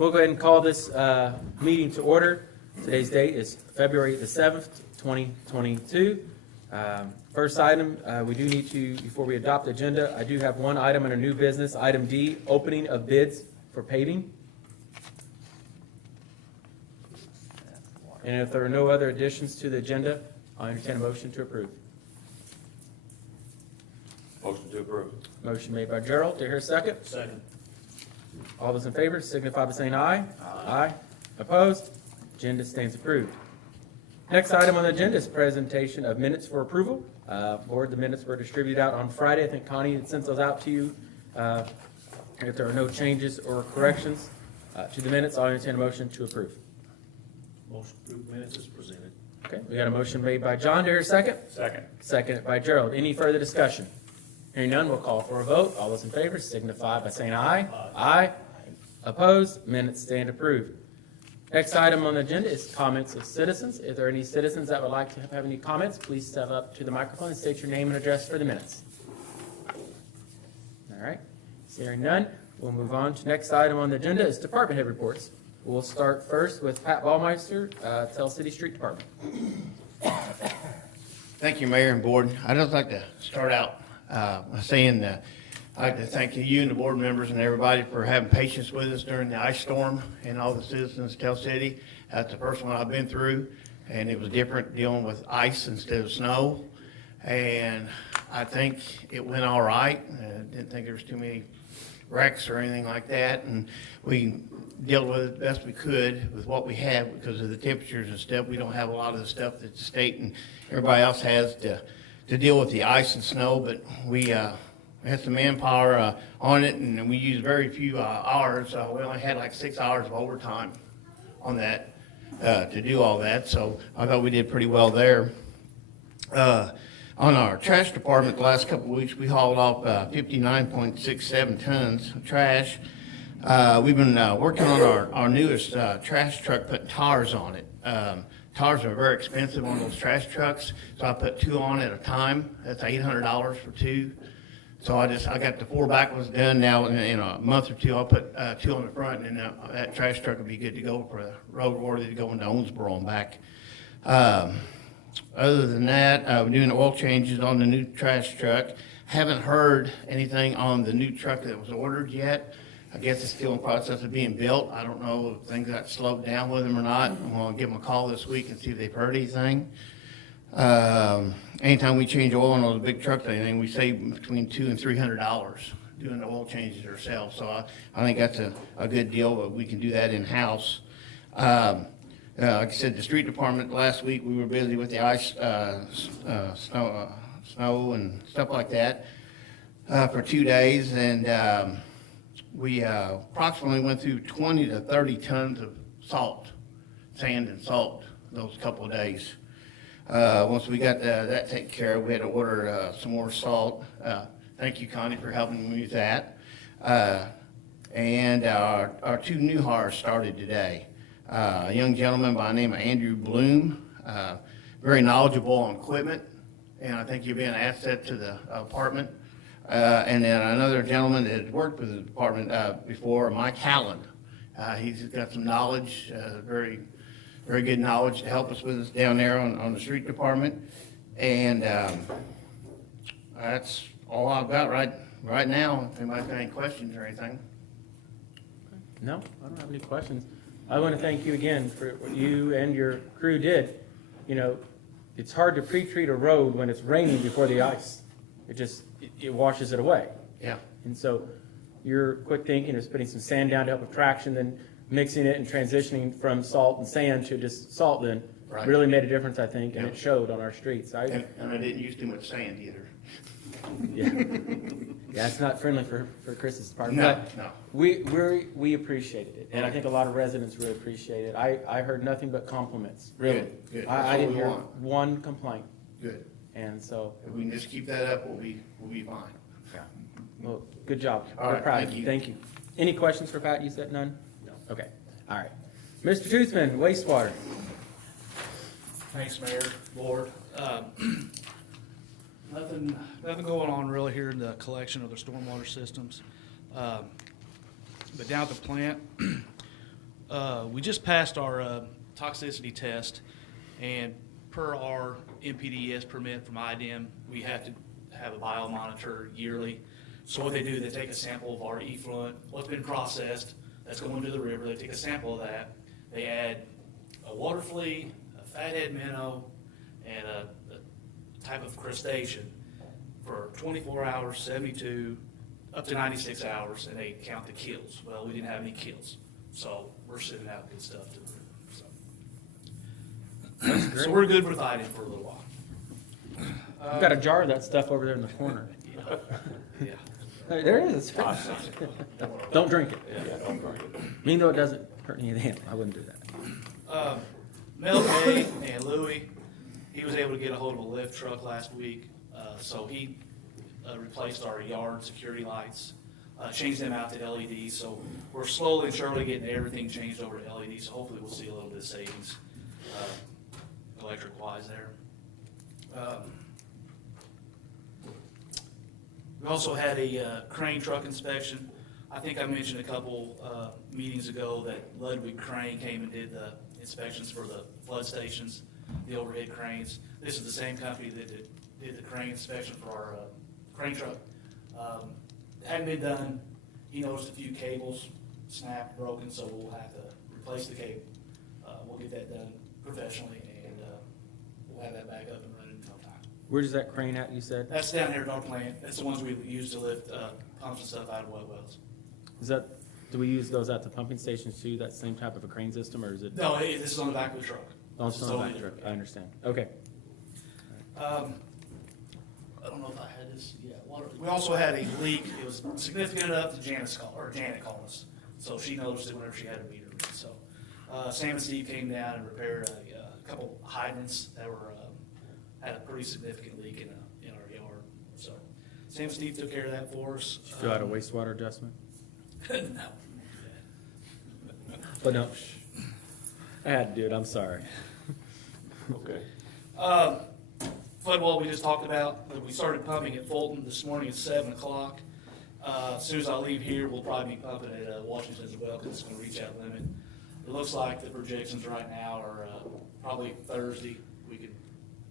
We'll go ahead and call this meeting to order. Today's date is February the 7th, 2022. First item, we do need to, before we adopt the agenda, I do have one item under new business, item D, opening of bids for paving. And if there are no other additions to the agenda, I'll entertain a motion to approve. Motion to approve. Motion made by Gerald. Do I hear a second? Second. All those in favor signify by saying aye. Aye. Opposed? Agenda stands approved. Next item on the agenda is presentation of minutes for approval. Board, the minutes were distributed out on Friday. I think Connie had sent those out to you. If there are no changes or corrections to the minutes, I'll entertain a motion to approve. Motion to approve minutes is presented. Okay, we got a motion made by John. Do I hear a second? Second. Seconded by Gerald. Any further discussion? Hearing none, we'll call for a vote. All those in favor signify by saying aye. Aye. Opposed? Minutes stand approved. Next item on the agenda is comments of citizens. If there are any citizens that would like to have any comments, please step up to the microphone and state your name and address for the minutes. All right. Hearing none, we'll move on to next item on the agenda is department head reports. We'll start first with Pat Ballmeister, Tell City Street Department. Thank you, Mayor and Board. I'd just like to start out by saying I'd like to thank you and the board members and everybody for having patience with us during the ice storm and all the citizens of Tell City. That's the first one I've been through, and it was different dealing with ice instead of snow. And I think it went all right. I didn't think there was too many wrecks or anything like that, and we dealt with it the best we could with what we had because of the temperatures and stuff. We don't have a lot of the stuff that the state and everybody else has to deal with the ice and snow, but we had some manpower on it, and we used very few hours. We only had like 6 hours of overtime on that to do all that, so I thought we did pretty well there. On our trash department, the last couple of weeks, we hauled off 59.67 tons of trash. We've been working on our newest trash truck, putting tires on it. Tires are very expensive on those trash trucks, so I put 2 on at a time. That's $800 for 2. So I got the 4 back ones done now. In a month or 2, I'll put 2 on the front, and then that trash truck will be good to go for the roadworthy to go into Owensboro and back. Other than that, we're doing oil changes on the new trash truck. Haven't heard anything on the new truck that was ordered yet. I guess it's still in process of being built. I don't know if things got slowed down with them or not. I'm going to give them a call this week and see if they've heard anything. Anytime we change oil on those big trucks, we save between $200 and $300 doing the oil changes ourselves. So I think that's a good deal, but we can do that in-house. Like I said, the street department last week, we were busy with the ice, snow and stuff like that for 2 days, and we approximately went through 20 to 30 tons of salt, sand and salt, those couple of days. Once we got that taken care of, we had to order some more salt. Thank you, Connie, for helping me with that. And our 2 new hires started today. A young gentleman by the name of Andrew Bloom, very knowledgeable on equipment, and I think he'll be an asset to the department. And then another gentleman that had worked with the department before, Mike Halland. He's got some knowledge, very good knowledge to help us with us down there on the street department. And that's all I've got right now. If anybody's got any questions or anything. No, I don't have any questions. I want to thank you again for what you and your crew did. You know, it's hard to pre-treat a road when it's raining before the ice. It washes it away. Yeah. And so your quick thinking is putting some sand down to help with traction, then mixing it and transitioning from salt and sand to just salt then Right. really made a difference, I think, and Yeah. it showed on our streets. And I didn't use too much sand either. Yeah, it's not friendly for Chris's department. No, but no. We appreciated it, and I think a lot of residents really appreciate it. I heard nothing but compliments, really. Good. I That's what didn't we hear want. one complaint, Good. and so, If we can just keep that up, we'll be fine. well, good job. All We're right, proud of thank you. you. Thank you. Any questions for Pat? You said none? No. Okay, all right. Mr. Toothman, wastewater. Thanks, Mayor, Board. Nothing going on really here in the collection of the stormwater systems. But down at the plant, We just passed our toxicity test, and per our NPDES permit from IDEM, we have to have a biomonitor yearly. So what they do, they take a sample of our effluent, what's been processed, that's going to the river, they take a sample of that, they add a water flea, a fathead minnow, and a type of crustacean for 24 hours, 72, up to 96 hours, and they count the kills. Well, we didn't have any kills, so we're sending out good stuff to the river. So we're good with IDEM for a little while. I've got a jar of that stuff over there in the corner. Yeah. Hey, there it is. Don't drink it. Yeah, don't drink it. Even though it doesn't hurt any of the animal, I wouldn't do that. Mel Bay and Louie, he was able to get a hold of a lift truck last week, so he replaced our yard security lights, changed them out to LEDs, so we're slowly and surely getting everything changed over to LEDs, so hopefully we'll see a little bit of savings electric-wise there. We also had a crane truck inspection. I think I mentioned a couple meetings ago that Ludwig Crane came and did the inspections for the flood stations, the overhead cranes. This is the same company that did the crane inspection for our crane truck. It hadn't been done. He noticed a few cables snapped, broken, so we'll have to replace the cable. We'll get that done professionally, and we'll have that back up and running in no time. Where's that crane at, you said? That's down here at our plant. That's the ones we use to lift pumps and stuff out of well wells. Is that, do we use those at the pumping stations too, that same type of a crane system, or is it? No, this is on the back of the truck. Oh, it's on the back truck. I understand. Okay. I don't know if I had this. Yeah, water. We also had a leak. It was significant enough that Janet called us. So she noticed it whenever she had a meter read. So Sam and Steve came down and repaired a couple hydrants that were had a pretty significant leak in our yard. So Sam and Steve took care of that for us. Did you fill out a wastewater adjustment? No. But no. I had to do it. I'm sorry. Okay. Flood wall we just talked about. We started pumping at Fulton this morning at 7 o'clock. As soon as I leave here, we'll probably be pumping at Washington as well because it's going to reach that limit. It looks like the projections right now are probably Thursday we could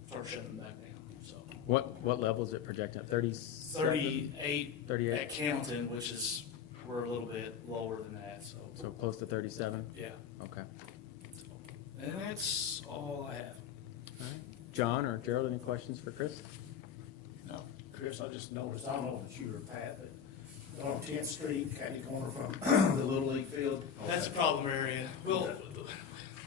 start shutting them back down. So What level is it projecting at? 38 38? at Camden, which is we're a little bit lower than that. So close to 37? Yeah. Okay. And that's all I have. All right. John or Gerald, any questions for Chris? No, Chris, I just noticed, I don't know if you were Pat, but on 10th Street, Caddy Corner from the Little League field. That's a problem area. Well,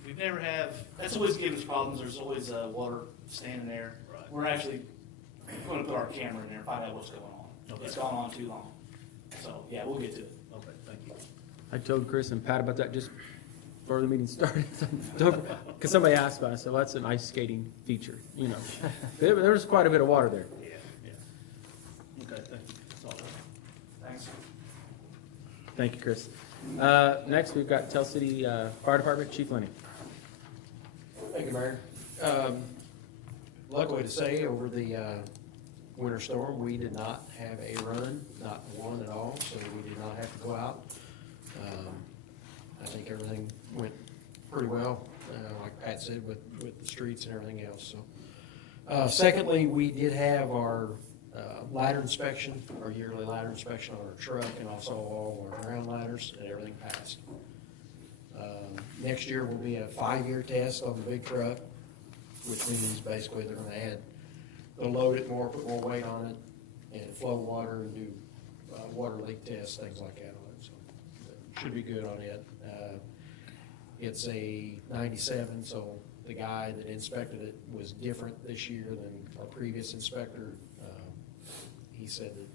we never have, that's always given us problems. There's always water standing there. Right. We're actually going to put our camera in there and find out what's going on. Okay. It's gone on too long. So, yeah, we'll get to it. Okay, thank you. I told Chris and Pat about that just before the meeting started. Because somebody asked about it. I said, well, that's an ice skating feature, you know. There was quite a bit of water there. Yeah. Okay, thank you. That's all. Thanks. Thank you, Chris. Next, we've got Tell City Fire Department, Chief Lenny. Thank you, Mayor. Luckily to say, over the winter storm, we did not have a run, not one at all, so we did not have to go out. I think everything went pretty well, like Pat said, with the streets and everything else. So, secondly, we did have our ladder inspection, our yearly ladder inspection on our truck, and also all of our ground ladders, and everything passed. Next year will be a 5-year test on the big truck, which means basically they're gonna they'll load it more, put more weight on it, and flow water and do water leak tests, things like that on it. So should be good on it. It's a 97, so the guy that inspected it was different this year than our previous inspector. He said that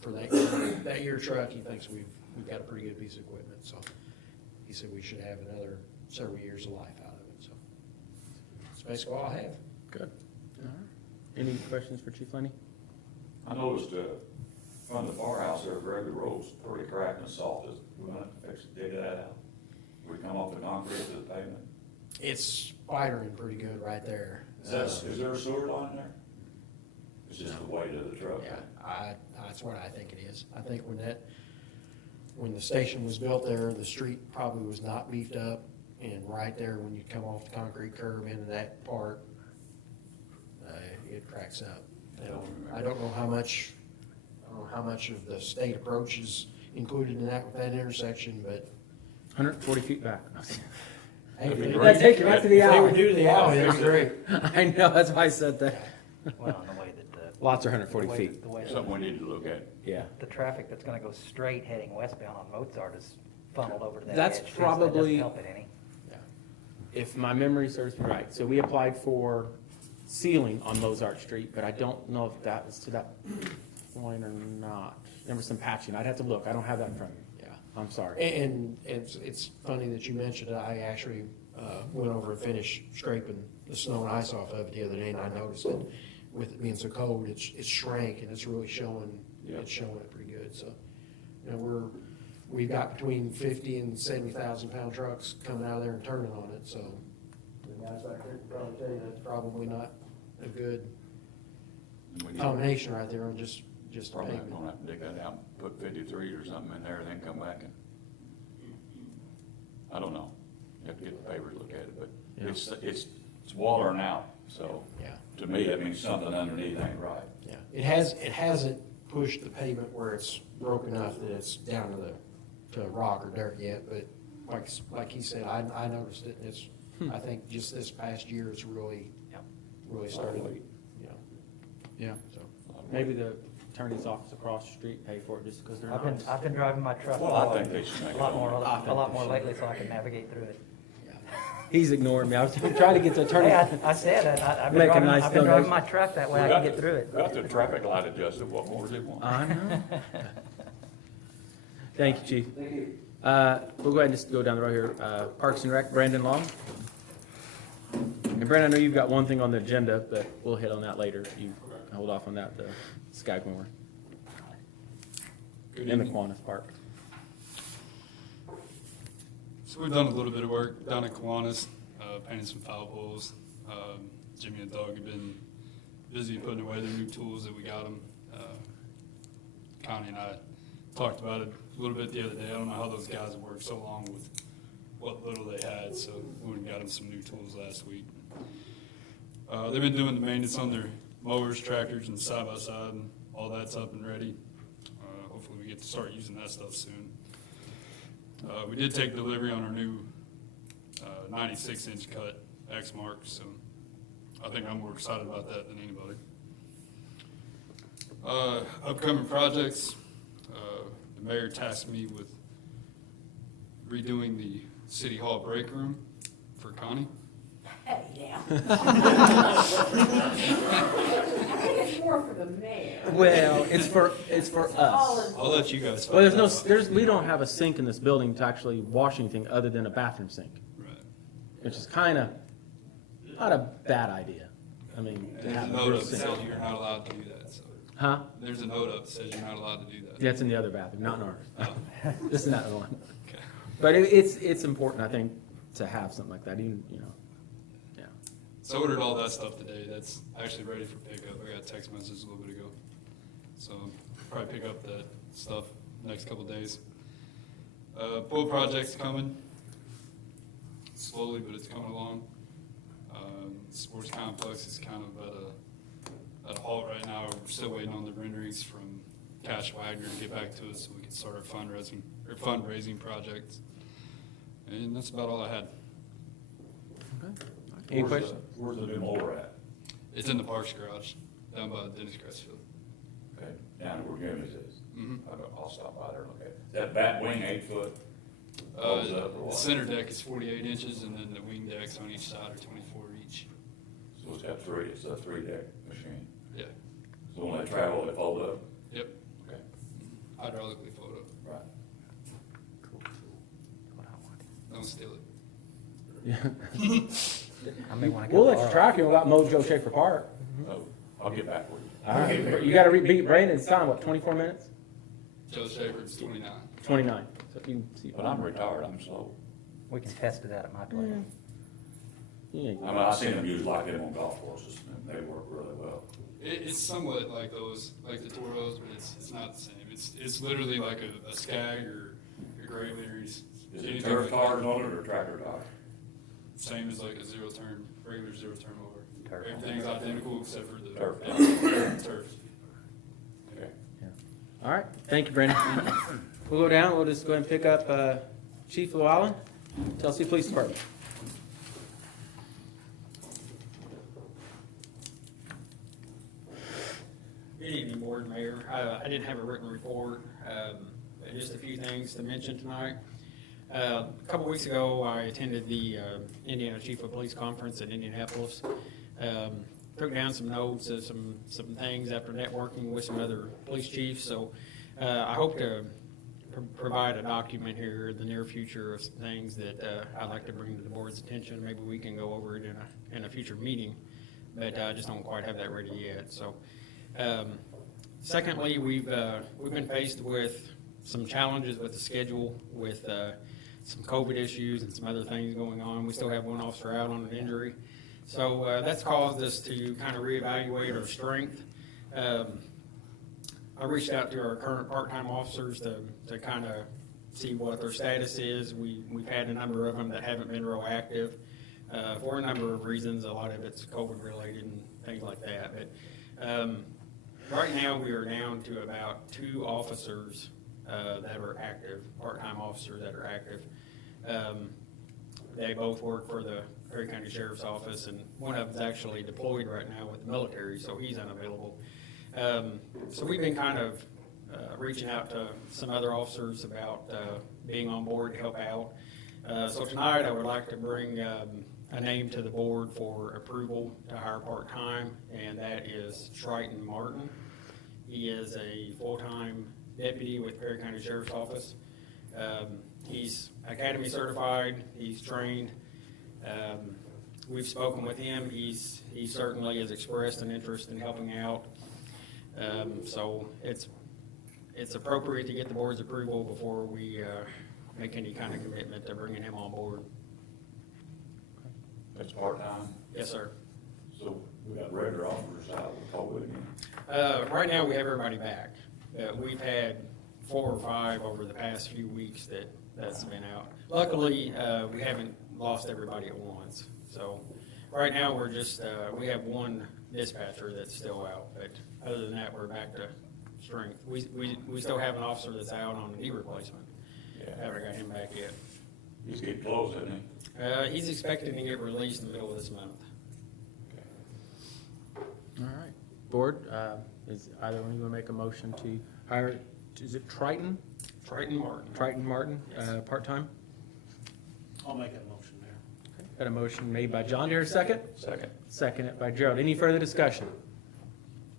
for that year truck, he thinks we've got a pretty good piece of equipment. So he said we should have another several years of life out of it. So that's basically all I have. Good. All right. Any questions for Chief Lenny? I noticed from the firehouse there, Gregory Road's pretty cracked and soft. We're gonna have to fix it, dig that out. We come off the concrete to the pavement. It's spidering pretty good right there. Is there a sewer line there? It's just the weight of the truck. Yeah, that's what I think it is. I think when when the station was built there, the street probably was not beefed up, and right there, when you come off the concrete curb into that part, it cracks up. I don't know how much of the state approach is included in that with that intersection, but 140 feet back. hey, That'd take you right to the if they alley. would do the alley, that'd be great. I know, that's why I said that. Well, in the way that the. Lots are 140 the way feet. The way Something we need to look at. Yeah. the traffic that's gonna go straight heading westbound on Mozart is funneled over to that That's edge, too, so that probably- doesn't help it any. If my memory serves me right. So we applied for sealing on Mozart Street, but I don't know if that was to that point or not. There was some patching. I'd have to look. I don't have that in front of me. Yeah. I'm sorry. And it's funny that you mentioned it. I actually went over and finished scraping the snow and ice off of it the other day, and I noticed that with it being so cold, it's shrank, and it's really showing, it's showing it pretty good. So, you know, we've got between 50 and 70,000 pound trucks coming out of there and turning on it, so the guys back there can probably tell you that's probably not a good We need- combination right there on just Probably pavement. gonna have to dig that out, put 53 or something in there, and then come back and, I don't know. You have to get the paper to look at it, but Yeah. it's watering out, so Yeah. to me, that means something underneath ain't right. Yeah, it hasn't pushed the pavement where it's broke enough that it's down to rock or dirt yet, but like he said, I noticed it, and it's, I think just this past year, it's really started, you know, Yeah. so. Maybe the attorney's office across the street pay for it just because they're not. I've been driving my truck Well, I think they should make a lot it more, on. a lot more lately, so I can navigate through it. He's ignoring me. I was trying to get the attorney. Hey, I said, I've been Make a driving, nice I've been driving donation. my truck that way, I We can got get through it. Got the traffic light adjusted, what more does it want? I know. Thank you, Chief. Thank you. We'll go ahead and just go down the road here. Parks and Rec, Brandon Long. And Brandon, I know you've got one thing on the agenda, but we'll hit on that later. You hold off on that, the Skagmower. Good In the evening. Kiwanis Park. So we've done a little bit of work down at Kiwanis, painting some foul poles. Jimmy and Doug have been busy putting away the new tools that we got them. Connie and I talked about it a little bit the other day. I don't know how those guys have worked so long with what little they had, so we went and got them some new tools last week. They've been doing the maintenance on their mowers, tractors, and side-by-side, and all that's up and ready. Hopefully we get to start using that stuff soon. We did take delivery on our new 96-inch cut X Mark, so I think I'm more excited about that than anybody. Upcoming projects, the mayor tasked me with redoing the City Hall break room for Connie. Yeah. I think it's more for the mayor. Well, it's for us. I'll let you guys. Well, we don't have a sink in this building to actually wash anything other than a bathroom sink, Right. which is kind of not a bad idea. I mean, to There's a have a note real up that sink. says you're not allowed to do that, so. Huh? There's a note up that says you're not allowed to do that. That's in the other bathroom, not in ours. Oh, This is not the one. okay. But it's important, I think, to have something like that, even, you know, yeah. So I ordered all that stuff today. That's actually ready for pickup. I got a text message a little bit ago. So probably pick up that stuff next couple days. Pool project's coming. Slowly, but it's coming along. Sports complex is kind of at a halt right now. We're still waiting on the renderings from Cash Wagner to get back to us so we can start our fundraising projects. And that's about all I had. Any questions? Where's the new mower at? It's in the Parks Garage, down by the Dennis Grassfield. Okay, down where Jimmy's is. Mhm. I'll stop by there and look at it. That bat wing 8 foot? Holds up or The what? center deck is 48 inches, and then the wing decks on each side are 24 each. So it's got three, it's a 3-deck machine. Yeah, So when they travel, they fold up? yep, Okay. hydraulically float up. Right. Don't steal it. Yeah. I may wanna We'll go let you borrow. track him about Mojo Schaefer Park. Oh, I'll get back with you. All right, you gotta beat Brandon's time, what, 24 minutes? Joe Schaefer's 29. 29. So if you see. But I'm retired, I'm slow. We can test it out at my place. Yeah. I mean, I've seen them used like them on golf courses, and they work really well. It's somewhat like those, like the Toros, but it's not the same. It's literally like a Skag or greatly. Or Is it anything turf like tires that. on it or tractor tire? Same as like a zero turn, regular zero turn mower. Turf. Everything's identical except for the Turf. turf. Okay. All right, thank you, Brendan. We'll go down, we'll just go ahead and pick up Chief Llewellyn, Tennessee Police Department. Good evening, Board and Mayor. I didn't have a written report, but just a few things to mention tonight. A couple weeks ago, I attended the Indiana Chief of Police Conference in Indianapolis. Took down some notes of some things after networking with some other police chiefs. So I hope to provide a document here in the near future of some things that I'd like to bring to the board's attention. Maybe we can go over it in a future meeting, but I just don't quite have that ready yet. So. Secondly, we've been faced with some challenges with the schedule, with some COVID issues and some other things going on. We still have one officer out on an injury. So that's caused us to kind of reevaluate our strength. I reached out to our current part-time officers to kind of see what their status is. We've had a number of them that haven't been real active for a number of reasons. A lot of it's COVID related and things like that. But right now, we are down to about 2 officers that are active, part-time officers that are active. They both work for the Perry County Sheriff's Office, and one of them's actually deployed right now with the military, so he's unavailable. So we've been kind of reaching out to some other officers about being on board to help out. So tonight, I would like to bring a name to the board for approval to hire part-time, and that is Triton Martin. He is a full-time deputy with Perry County Sheriff's Office. He's academy certified, he's trained. We've spoken with him. He certainly has expressed an interest in helping out. So it's appropriate to get the board's approval before we make any kind of commitment to bringing him on board. That's part-time? Yes, sir. So we got regular officers out with COVID again? Right now, we have everybody back. We've had 4 or 5 over the past few weeks that's been out. Luckily, we haven't lost everybody at once. So right now, we're just, we have one dispatcher that's still out. But other than that, we're back to strength. We still have an officer that's out on knee replacement. Yeah. Haven't got him back yet. He's getting close, isn't he? He's expecting to get released in the middle of this month. All right. Board, is either one of you want to make a motion to hire, is it Triton? Triton Martin. Triton Martin, part-time? I'll make that motion there. Got a motion made by John. Here, second? Second. Seconded by Gerald. Any further discussion?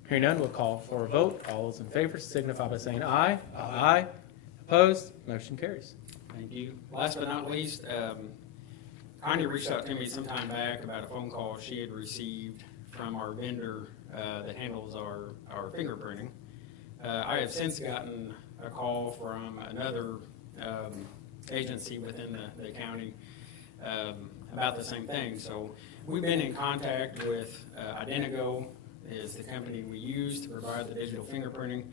Hearing none, we'll call for a vote. All those in favor signify by saying aye. Aye. Opposed? Motion carries. Thank you. Last but not least, Connie reached out to me sometime back about a phone call she had received from our vendor that handles our fingerprinting. I have since gotten a call from another agency within the county about the same thing. So we've been in contact with Identigo, is the company we use to provide the digital fingerprinting.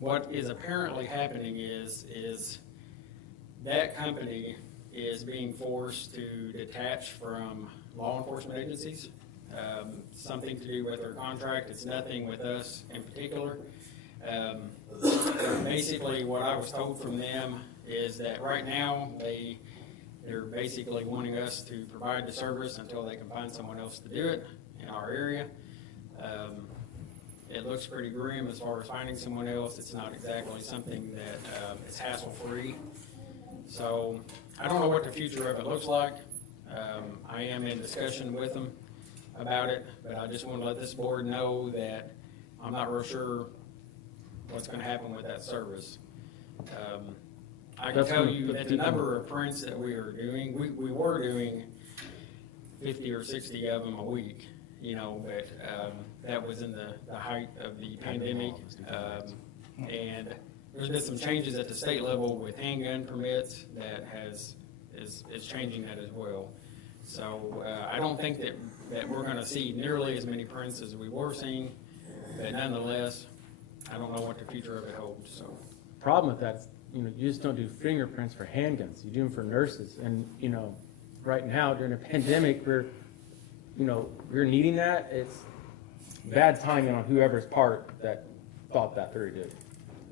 What is apparently happening is that company is being forced to detach from law enforcement agencies. Something to do with their contract. It's nothing with us in particular. Basically, what I was told from them is that right now they're basically wanting us to provide the service until they can find someone else to do it in our area. It looks pretty grim as far as finding someone else. It's not exactly something that is hassle-free. So I don't know what the future of it looks like. I am in discussion with them about it, but I just want to let this board know that I'm not real sure what's going to happen with that service. I can tell you that the number of prints that we are doing, we were doing 50 or 60 of them a week, but that was in the height of the pandemic. And there's been some changes at the state level with handgun permits that is changing that as well. So I don't think that we're going to see nearly as many prints as we were seeing, but nonetheless, I don't know what the future of it holds. So Problem with that is you just don't do fingerprints for handguns. You do them for nurses. And, right now during a pandemic, we're needing that. It's bad timing on whoever's part that thought that through, dude.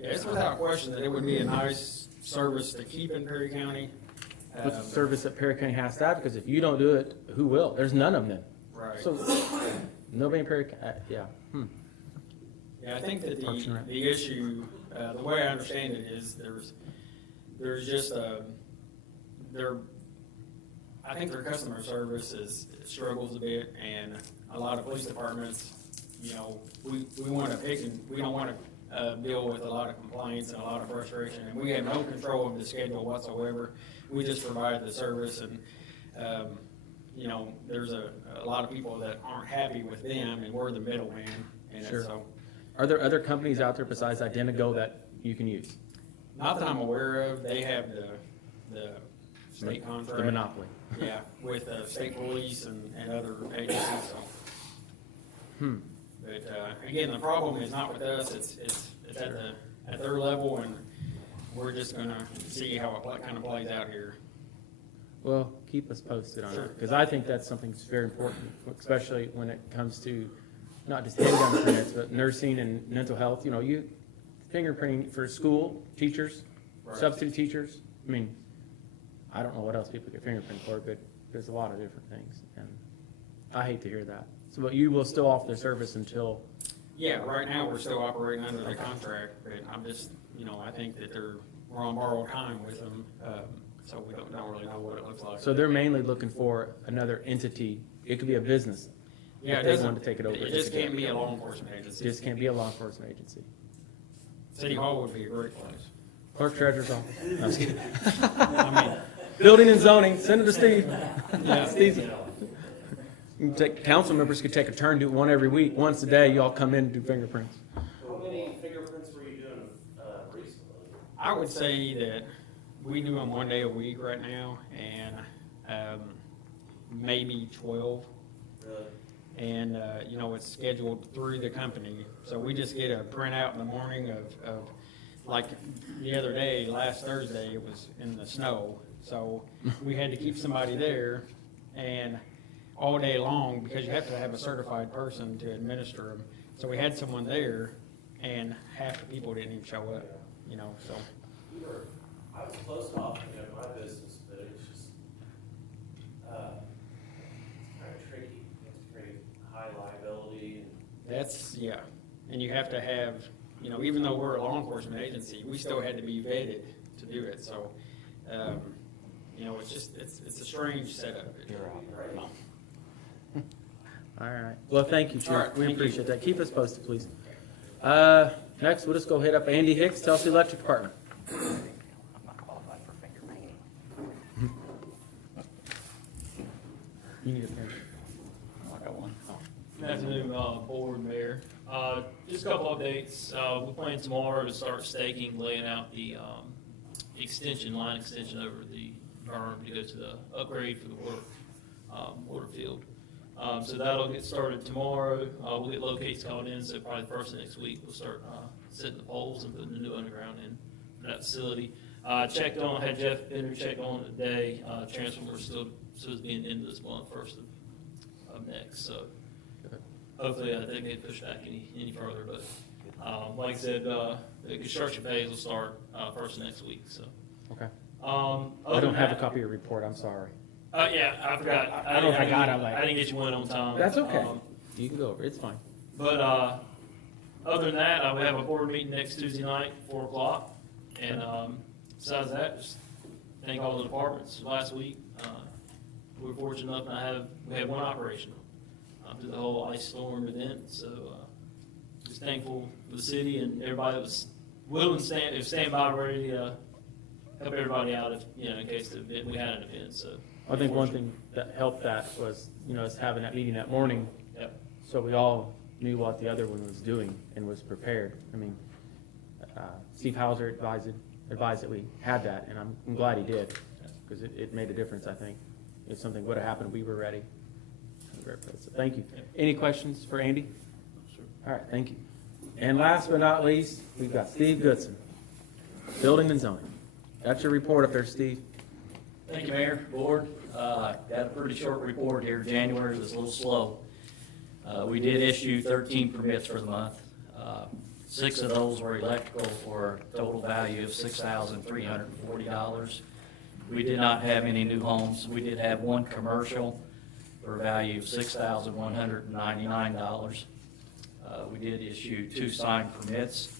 Yeah, it's without question that it would be a nice service to keep in Perry County. What's the service that Perry County has to have? Because if you don't do it, who will? There's none of them then. Right. So nobody in Perry County, yeah. Yeah, I think that Parks and Rec. the issue, the way I understand it is there's just I think their customer service struggles a bit, and a lot of police departments, we want to pick and we don't want to deal with a lot of complaints and a lot of frustration, and we have no control of the schedule whatsoever. We just provide the service, and there's a lot of people that aren't happy with them, and we're the middleman in Sure. it. So, Are there other companies out there besides Identigo that you can use? not that I'm aware of, they have the state contract. The monopoly. Yeah, with state police and other agencies, so. But, again, the problem is not with us, it's at their level, and we're just gonna see how it kind of plays out here. Well, keep us posted on Sure. it, because I think that's something that's very important, especially when it comes to not just handgun permits, but nursing and mental health. You fingerprinting for school, teachers, Right. substitute teachers. I mean, I don't know what else people get fingerprinted for, but there's a lot of different things, and I hate to hear that. So, but you will still offer the service until, Yeah, right now, we're still operating under the contract, but I'm just, I think that we're on borrowed time with them, so we don't really know what it looks like. so they're mainly looking for another entity. It could be a business. Yeah, if it they doesn't, want to take it over. it just can't be a law enforcement It agency. just can't be a law enforcement agency. City Hall would be a great place. Clerk treasurer's office. No, I'm just kidding. I mean, Building and zoning, send it to Steve. Yeah. Steve. Council members could take a turn, do it one every week, once a day, y'all come in and do fingerprints. How many fingerprints were you doing recently? I would say that we do them one day a week right now, and maybe 12. Really? And, it's scheduled through the company. So we just get a printout in the morning of like the other day, last Thursday, it was in the snow. So we had to keep somebody there and all day long, because you have to have a certified person to administer them. So we had someone there, and half the people didn't even show up, so. I was close to offering it in my business, but it's just, it's kind of tricky. It's pretty high liability. Yeah, and you have to have, even though we're a law enforcement agency, we still had to be vetted to do it, so, it's just, it's a strange setup. All right. Well, thank you, Chief. All right, We thank you. appreciate that. Keep us posted, please. Next, we'll just go hit up Andy Hicks, Telsey Electric Department. I'm not qualified for finger painting. You need a pen. I got one. Good afternoon, Board, Mayor. Just a couple updates. We plan tomorrow to start staking, laying out the line extension over the berm to go to the upgrade for the water field. So that'll get started tomorrow. We'll get locates called in, so probably the first of next week, we'll start setting the poles and putting the new underground in for that facility. Checked on, had Jeff Bender checked on it today. Transformer's still supposed to be in the end of this month, first of next, so hopefully they can get pushed back any further, but like I said, the construction phase will start first of next week, so. Okay. I don't have a copy of your report, I'm sorry. Yeah, I forgot. I don't know if I got it, like- I didn't get you one on time. That's okay. You can go over, it's fine. But other than that, we have a board meeting next Tuesday night, 4 o'clock. And besides that, just thank all the departments. Last week, we were fortunate enough to we had one operation through the whole ice storm event. So just thankful for the city and everybody that was willing to stand by ready to help everybody out if, in case we had an event. So I think one thing that helped that was, us having that meeting that morning. Yep. So we all knew what the other one was doing and was prepared. I mean, Steve Hauser advised that we had that, and I'm glad he did, because it made a difference, I think. If something would have happened, we were ready. So thank you. Any questions for Andy? All right, thank you. And last but not least, we've got Steve Goodson. Building and zoning. That's your report up there, Steve. Thank you, Mayor, Board. Got a pretty short report here. January was a little slow. We did issue 13 permits for the month. 6 of those were electrical for a total value of $6,340. We did not have any new homes. We did have 1 commercial for a value of $6,199. We did issue 2 signed permits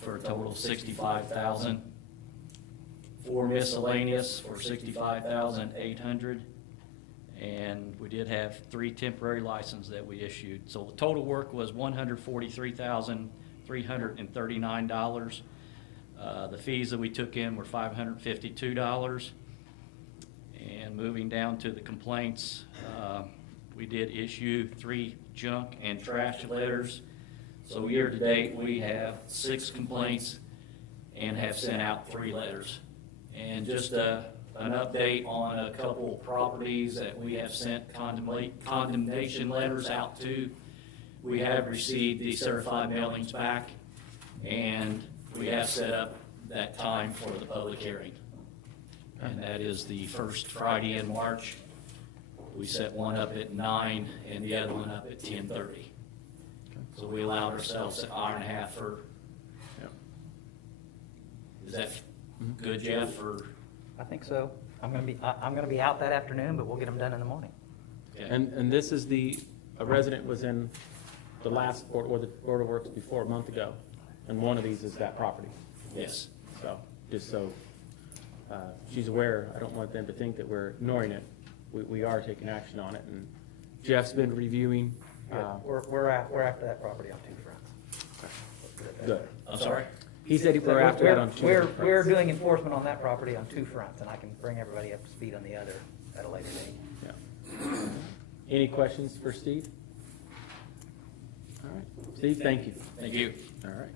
for a total of $65,000. 4 miscellaneous for $65,800. And we did have 3 temporary licenses that we issued. So the total work was $143,339. The fees that we took in were $552. And moving down to the complaints, we did issue 3 junk and trash letters. So year to date, we have 6 complaints and have sent out 3 letters. And just an update on a couple of properties that we have sent condemnation letters out to. We have received the certified mailings back, and we have set up that time for the public hearing. And that is the first Friday in March. We set one up at 9 and the other one up at 10:30. So we allowed ourselves an hour and a half for, is that good, Jeff, or? I think so. I'm gonna be out that afternoon, but we'll get them done in the morning. Okay. And this is a resident was in the last Board of Works before a month ago, and one of these is that property. Yes. So, just so she's aware, I don't want them to think that we're ignoring it. We are taking action on it, and Jeff's been reviewing. We're after that property on 2 fronts. Good. I'm sorry? He said we're after that on 2 fronts. We're doing enforcement on that property on 2 fronts, and I can bring everybody up to speed on the other at a later date. Yeah. Any questions for Steve? All right. Steve, thank you. Thank you. All right.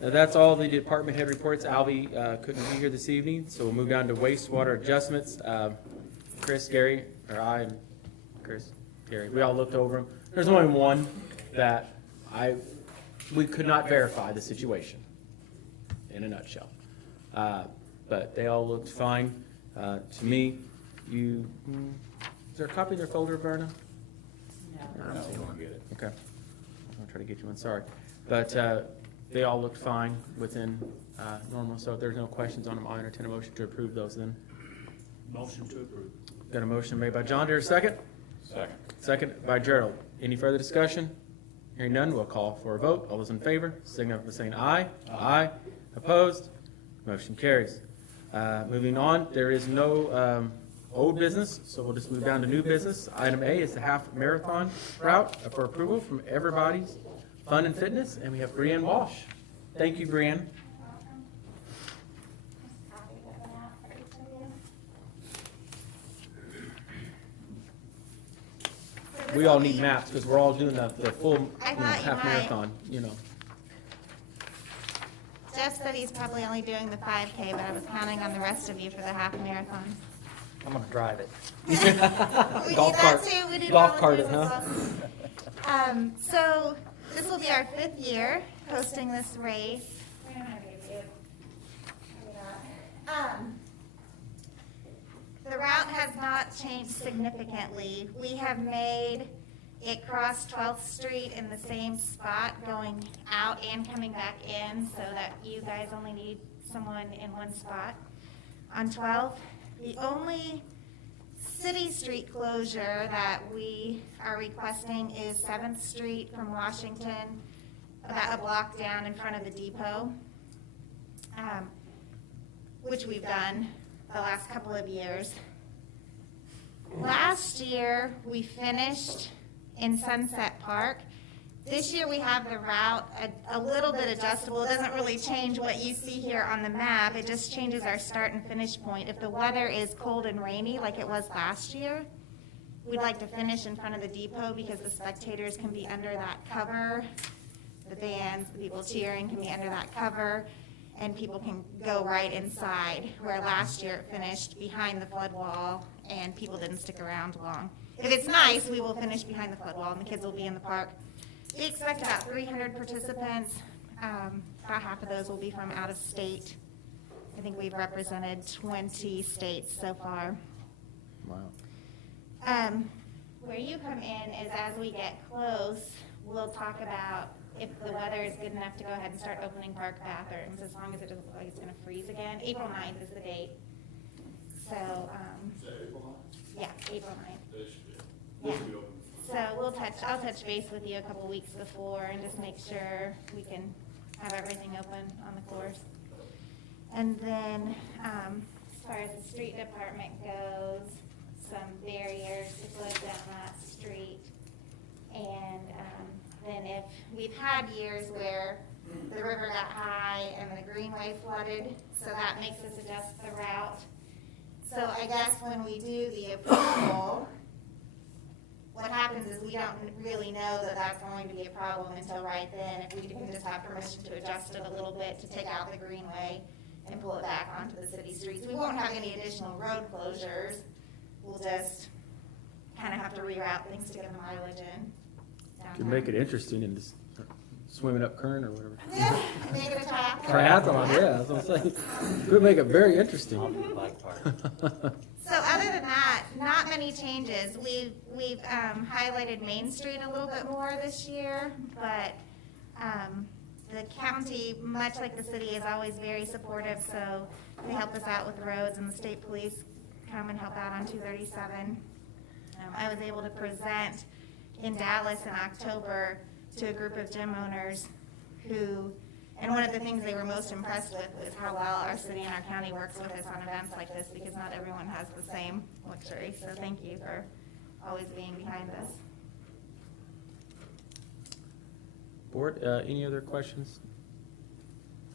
Now, that's all the department head reports. Albie couldn't be here this evening, so we'll move down to wastewater adjustments. Chris, Gary, or I, and Chris, Gary, we all looked over them. There's only one that we could not verify the situation, in a nutshell. But they all looked fine. To me, is there a copy in their folder, Verna? No. I don't see one. Okay. I'll try to get you one, sorry. But they all looked fine within normal, so if there's no questions on them, I'll entertain a motion to approve those then. Motion to approve. Got a motion made by John Deere, second? Second. Second by Gerald. Any further discussion? Hearing none, we'll call for a vote. All those in favor, signify by saying aye. Aye. Opposed? Motion carries. Moving on, there is no old business, so we'll just move down to new business. Item A is the half marathon route for approval from Everybody's Fun and Fitness, and we have Brianne Walsh. Thank you, Brianne. We all need maps because we're all doing the full half marathon, Jeff said he's probably only doing the 5K, but I was counting on the rest of you for the half marathon. I'm gonna drive it. We do that too. We do Golf cart it, volunteers as well. So this will be our 5th year hosting this race. The route has not changed significantly. We have made it cross 12th Street in the same spot going out and coming back in so that you guys only need someone in one spot. On 12th, the only city street closure that we are requesting is 7th Street from Washington, about a block down in front of the depot, which we've done the last couple of years. Last year, we finished in Sunset Park. This year, we have the route a little bit adjustable. It doesn't really change what you see here on the map. It just changes our start and finish point. If the weather is cold and rainy like it was last year, we'd like to finish in front of the depot because the spectators can be under that cover. The bands, the people cheering can be under that cover, and people can go right inside, where last year it finished behind the flood wall and people didn't stick around long. If it's nice, we will finish behind the flood wall and the kids will be in the park. We expect about 300 participants. about half of those will be from out of state. I think we've represented 20 states so far. Wow. Where you come in is as we get close, we'll talk about if the weather is good enough to go ahead and start opening park bathrooms, as long as it doesn't look like it's gonna freeze again. April 9th is the date. So, yeah, April 9th. Yeah. So I'll touch base with you a couple weeks before and just make sure we can have everything open on the course. And then, as far as the street department goes, some barriers to close down that street. And, then if we've had years where the river got high and the greenway flooded, so that makes us adjust the route. So I guess when we do the approval, what happens is we don't really know that that's going to be a problem until right then. If we can just have permission to adjust it a little bit, to take out the greenway and pull it back onto the city streets. We won't have any additional road closures. We'll just kind of have to reroute things to get the mileage in. Could make it interesting and just swimming up current or whatever. Yeah, make it a triathlon. Triathlon, yeah, that's what I'm saying. Could make it very interesting. So other than that, not many changes. We've highlighted Main Street a little bit more this year, but the county, much like the city, is always very supportive, so they help us out with roads, and the state police come and help out on 237. I was able to present in Dallas in October to a group of gym owners who, and one of the things they were most impressed with was how well our city and our county works with us on events like this, because not everyone has the same luxury. So thank you for always being behind this. Board, any other questions?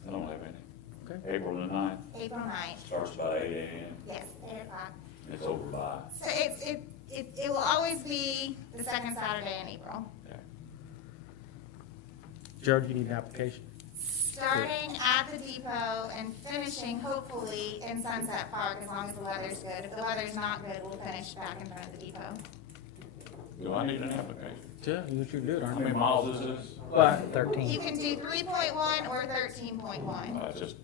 I don't have any. Okay. April the 9th, April 9th. starts about 8 a.m. Yes, 8 o'clock. It's over by. So it will always be the second Saturday in April. Jared, you need an application? Starting at the depot and finishing hopefully in Sunset Park, as long as the weather's good. If the weather's not good, we'll finish back in front of the depot. Do I need an application? Yeah, you should do it, How aren't many you? miles is this? But 13. You can do 3.1 or 13.1. It's just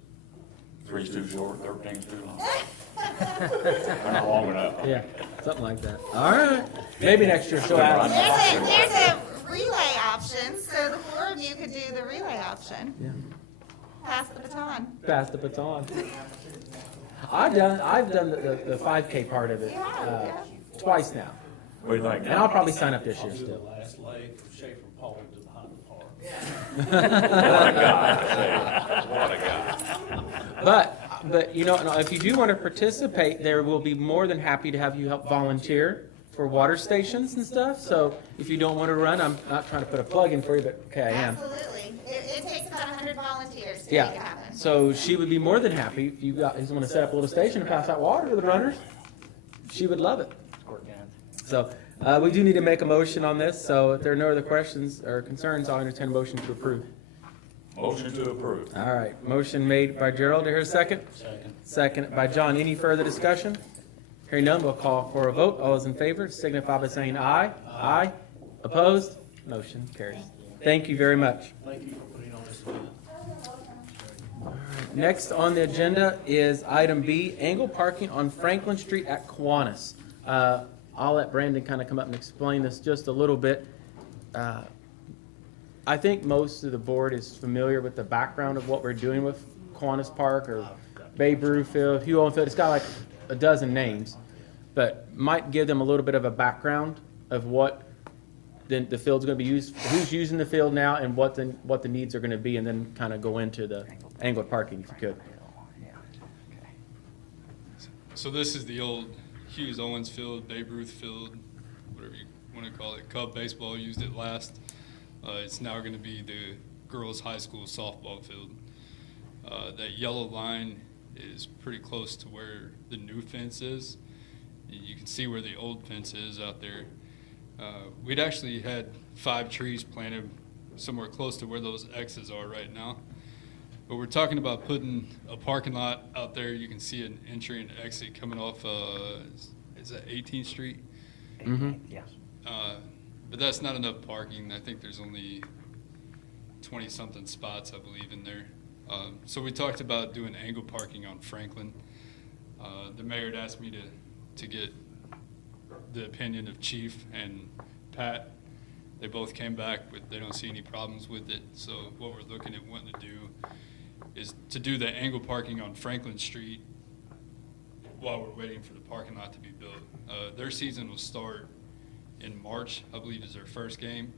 3's too short, 13's too long. They're not long enough. yeah, something like that. All right. Maybe next year she'll add. There's a relay option, so the four of you could do the relay option. Yeah. Pass the baton. Pass the baton. I've done the 5K part of it twice now, What do you think? and I'll probably sign up this year still. Last leg from Schaefer Pole to the Highland Park. What a guy. What a guy. But you know, if you do want to participate, there will be more than happy to have you help volunteer for water stations and stuff. So if you don't want to run, I'm not trying to put a plug in for you, but okay, I am. Absolutely. It takes about 100 volunteers to make it Yeah. happen. So she would be more than happy if you guys want to set up a little station and pass out water to the runners. She would love it. So we do need to make a motion on this. So if there are no other questions or concerns, I'll entertain a motion to approve. Motion to approve. All right, motion made by Gerald. Do I hear a second? Second. Second by John. Any further discussion? Hearing none, we'll call for a vote. All those in favor signify by saying aye. Aye. Opposed? Motion carries. Thank you very much. Thank you for putting on this event. Next on the agenda is item B, angle parking on Franklin Street at Kiwanis. I'll let Brandon kind of come up and explain this just a little bit. I think most of the board is familiar with the background of what we're doing with Kiwanis Park or Babe Ruth Field, Hugh Owen Field. It's got like a dozen names, but might give them a little bit of a background of what the field's going to be used, who's using the field now, and what the needs are going to be, and then kind of go into the angled parking if you could. So this is the old Hughes Owens Field, Babe Ruth Field, whatever you want to call it. Cub baseball used it last. It's now going to be the girls' high school softball field. That yellow line is pretty close to where the new fence is. You can see where the old fence is out there. We'd actually had 5 trees planted somewhere close to where those X's are right now. But we're talking about putting a parking lot out there. You can see an entry and exit coming off, is that 18th Street? Mm-hmm. Yes. But that's not enough parking. I think there's only 20-something spots, I believe, in there. So we talked about doing angle parking on Franklin. The mayor had asked me to get the opinion of Chief and Pat. They both came back with, they don't see any problems with it. So what we're looking at wanting to do is to do the angle parking on Franklin Street while we're waiting for the parking lot to be built. Their season will start in March, I believe is their first game.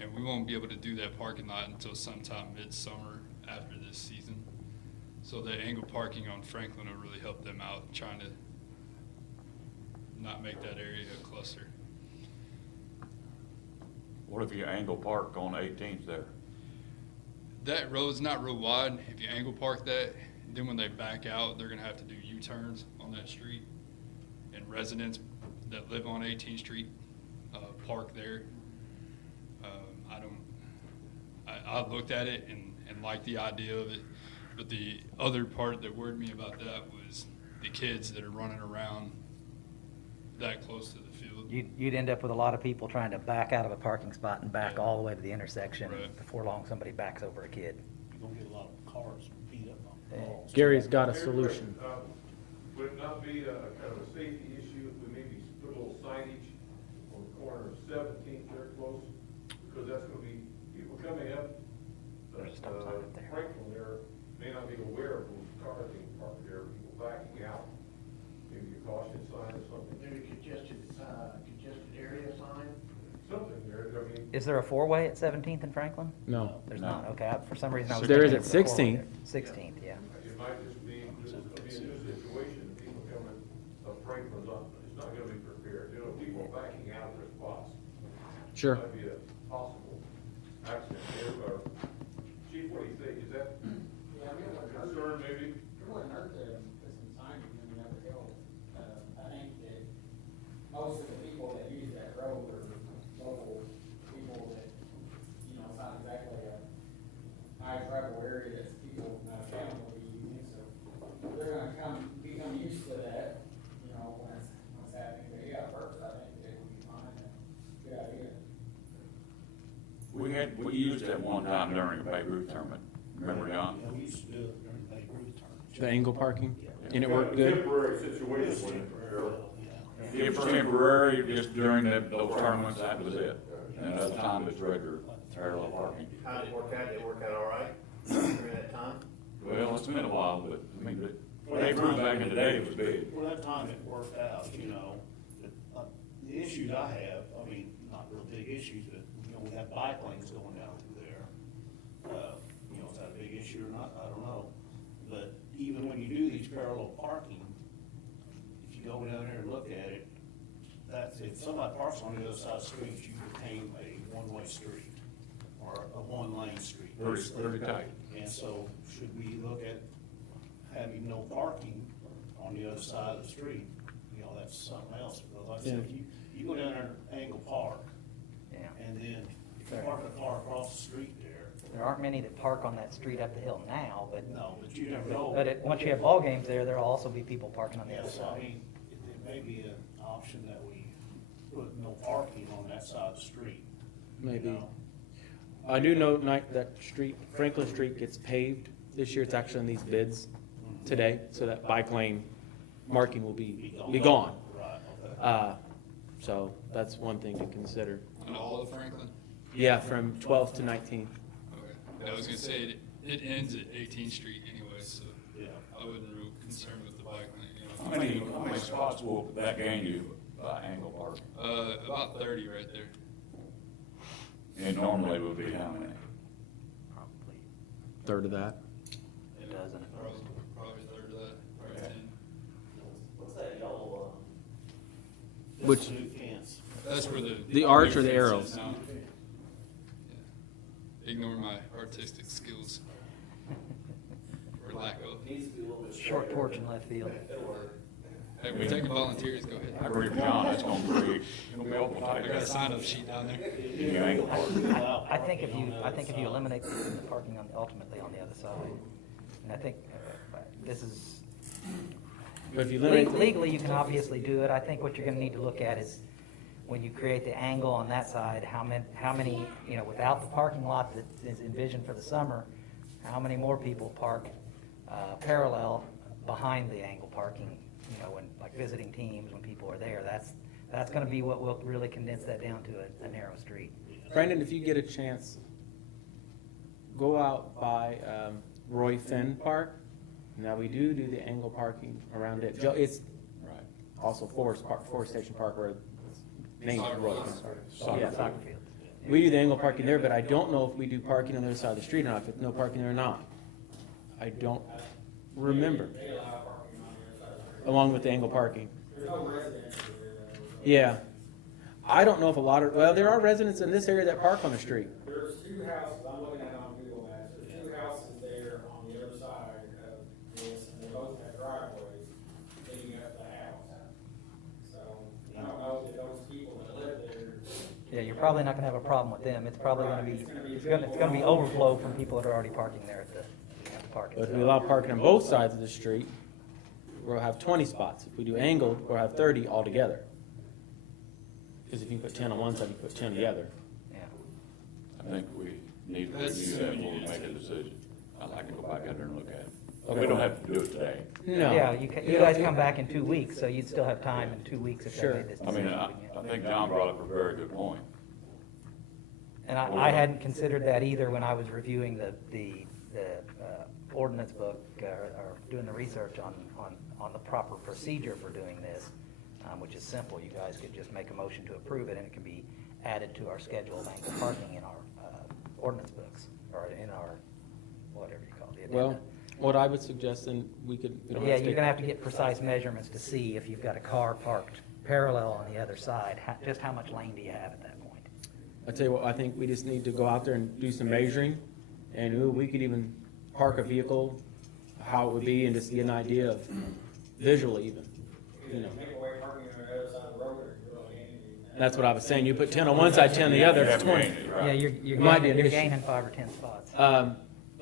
And we won't be able to do that parking lot until sometime midsummer after this season. So the angle parking on Franklin will really help them out, trying to not make that area a cluster. What if you angle park on 18th there? That road's not real wide. If you angle park that, then when they back out, they're gonna have to do U-turns on that street. And residents that live on 18th Street park there. I looked at it and liked the idea of it, but the other part that worried me about that was the kids that are running around that close to the field. You'd end up with a lot of people trying to back out of a parking spot and back all the way to the intersection. Right. Before long, somebody backs over a kid. You're gonna get a lot of cars beat up on the walls. Gary's got a solution. Would it not be a kind of a safety issue if we maybe put a little signage on the corner of 17th there close? Because that's gonna be people coming up, Franklin there may not be aware of those cars being parked there, people backing out. Maybe a caution sign or something. Maybe congested area sign? Something there, I mean. Is there a four-way at 17th and Franklin? No. There's not, okay, for some reason I was. There is thinking at there was a four-way 16th. there. 16th, yeah. It might just be, this is gonna be a new situation, people coming up Franklin's up, it's not gonna be prepared, you know, people backing out of their spots. Sure. Might be a possible accident there, or, Chief, what do you think, is that Yeah, we have a concern maybe? It wouldn't hurt to put some signage in the other hill. I think that most of the people that use that road are local people that, you know, it's not exactly a high travel area that people out of town will be using, so they're gonna become used to that, you know, when it's happening. But yeah, first, I think it would be fine, good idea. We used that one time during the Babe Ruth tournament. Remember, John? Yeah, we used to do it during the Babe Ruth tournament. The angle parking, and it worked good. Temporary situation. If it's temporary, just during those tournaments, that was it. And at the time, it's regular parallel parking. How did it work out? Did it work out all right during that time? Well, it's been a while, but, I mean, Babe Ruth back in the day was big. Well, that time it worked out, you know. The issues I have, I mean, not real big issues, but, you know, we have bike lanes going down through there. You know, is that a big issue or not? I don't know. But even when you do these parallel parking, if you go down there and look at it, that's, if somebody parks on the other side of the street, you became a one-way street or a one-lane street. Very tight. And so should we look at having no parking on the other side of the street? You know, that's something else. Because like I said, if you go down there and angle park, Yeah. and then if you park a car across the street there, There aren't many that park on that street up the hill now, but. no, but you never know. But once you have ball games there'll also be people parking on the Yeah, other so I side. mean, it may be an option that we put no parking on that side of the street. you Maybe. know? I do know that street, Franklin Street gets paved this year. It's actually in these bids today, so that bike lane marking will be gone. Right, okay. So that's one thing to consider. On all of Franklin? Yeah, from 12th to 19th. Okay. I was gonna say, it ends at 18th Street anyway, so Yeah. I wasn't real concerned with the bike lane, you know. How many spots will that gain you by angle parking? About 30 right there. And normally it would be how many? Probably Third of that. a dozen. Probably a third of that, probably 10. What's that yellow, Which- That's new fence. That's where The arch or the fence arrows? is now. Yeah. Ignore my artistic skills. Or lack of. needs to be a little bit Short straighter. porch in left field. Hey, we're taking volunteers, go I ahead. agree with John, that's gonna create, it'll be awful I tight. got a sign-up sheet down there. If you angle park. I think if you eliminate the parking ultimately on the other side, and I think this is, But if you limit, legally, you can obviously do it. I think what you're gonna need to look at is, when you create the angle on that side, how many, you know, without the parking lot that is envisioned for the summer, how many more people park parallel behind the angle parking, you know, when, like visiting teams, when people are there. That's going to be what will really condense that down to a narrow street. Brandon, if you get a chance, go out by Roy Finn Park. Now, we do the angle parking around it. It's also Forest Station Park, where it's named Roy Finn Park. Yeah, soccer field. We do the angle parking there, but I don't know if we do parking on the other side of the street or not, if it's no parking there or not. I don't remember. Along with the angle parking. Yeah. I don't know if a lot of, well, there are residents in this area that park on the street. There's 2 houses, I'm looking at it on Google Maps, there's 2 houses there on the other side of this, and they both have driveways leading up to the house. So, I don't know if those people that live there. Yeah, you're probably not going to have a problem with them. It's probably going to be, it's going to be overflow from people that are already parking there at the park. But if we allow parking on both sides of the street, we'll have 20 spots. If we do angled, we'll have 30 altogether. Because if you put 10 on one side, you put 10 together. Yeah. I think we need to review that before we make a decision. I'd like to go back out there and look at it. Okay. We don't have to do it today. No. Yeah, you guys come back in 2 weeks, so you'd still have time in 2 weeks if Sure. they made this I mean, decision. I think John brought up a very good point. And I hadn't considered that either when I was reviewing the ordinance book, or doing the research on the proper procedure for doing this, which is simple. You guys could just make a motion to approve it, and it can be added to our schedule of anchor parking in our ordinance books, or in our, whatever you call it. Well, what I would suggest, then we could. We don't Yeah, have to you're take- gonna have to get precise measurements to see if you've got a car parked parallel on the other side, just how much lane do you have at that point? I tell you what, I think we just need to go out there and do some measuring, and we could even park a vehicle, how it would be, and just get an idea of visually even, you know. Take away parking on the other side of the road, or really anything. That's what I was saying. You put 10 on one side, 10 on the other, it's 20. Yeah, you're Might be an gaining, you're issue. gaining 5 or 10 spots.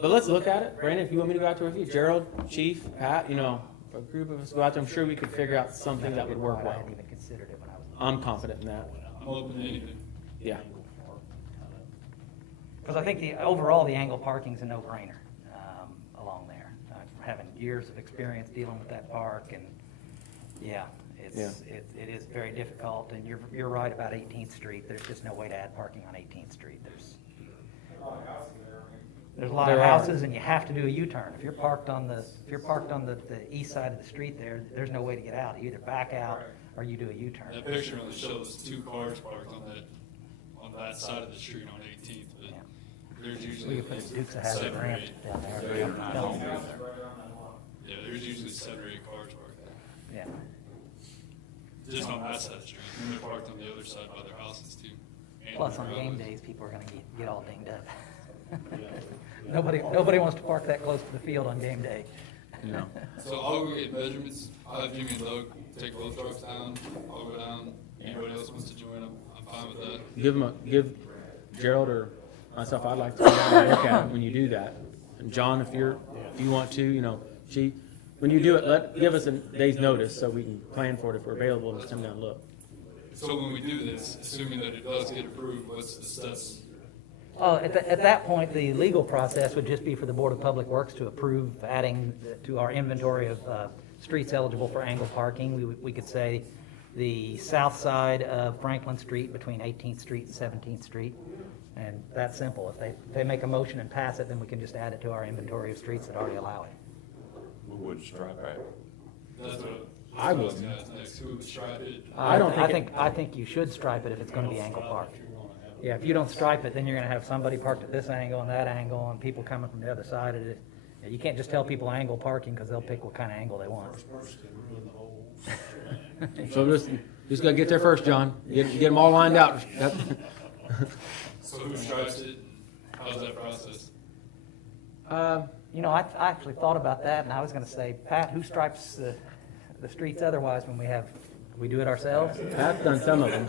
But let's look at it. Brandon, if you want me to go out there with you, Gerald, Chief, Pat, you know, a group of us go out there, I'm sure we could figure out something that would work I well. hadn't even considered it when I was. I'm confident in that. I'm open to anything. Yeah. Because I think overall, the angle parking's a no-brainer along there. Having years of experience dealing with that park, and yeah, it is very difficult. And you're right about 18th Street. There's just no way to add parking on 18th Street. There's a lot of houses, and you have to do a U-turn. If you're parked on the east side of the street there's no way to get out. You either back out or you do a U-turn. That picture only shows 2 cars parked on that side of the street on 18th, but there's We usually could put Dukes of Hazzard 7 or ramp 8. down there. 8 or 9 homes there. Yeah, there's usually 7 or 8 cars parked there. Yeah. Just on that side of the street. And they're parked on the other side by their houses too. And Plus, their on game driveways. days, people are gonna get all dinged up. Nobody wants to park that close to the field on game day. No. So I'll go get measurements. I'll have Jimmy and Doug take both trucks down. I'll go down. Anybody else wants to join, I'm fine with that. Give Gerald or myself, I'd like to go down and look at it when you do that. And John, if you want to, you know, Chief, when you do it, give us a day's notice so we can plan for it if we're available and just come down and look. So when we do this, assuming that it does get approved, what's the steps? At that point, the legal process would just be for the Board of Public Works to approve adding to our inventory of streets eligible for angle parking. We could say the south side of Franklin Street between 18th Street and 17th Street. And that's simple. If they make a motion and pass it, then we can just add it to our inventory of streets that already allow it. We wouldn't stripe that. That's what I was wouldn't. guys next. Who would stripe it? I think you should stripe it if it's going to be angle parked. Yeah, if you don't stripe it, then you're going to have somebody parked at this angle and that angle, and people coming from the other side of it. You can't just tell people angle parking because they'll pick what kind of angle they want. So just gotta get there first, John. Get them all lined out. So who stripes it? How's that process? You know, I actually thought about that, and I was going to say, Pat, who stripes the streets otherwise when we do it ourselves? Pat's done some of them.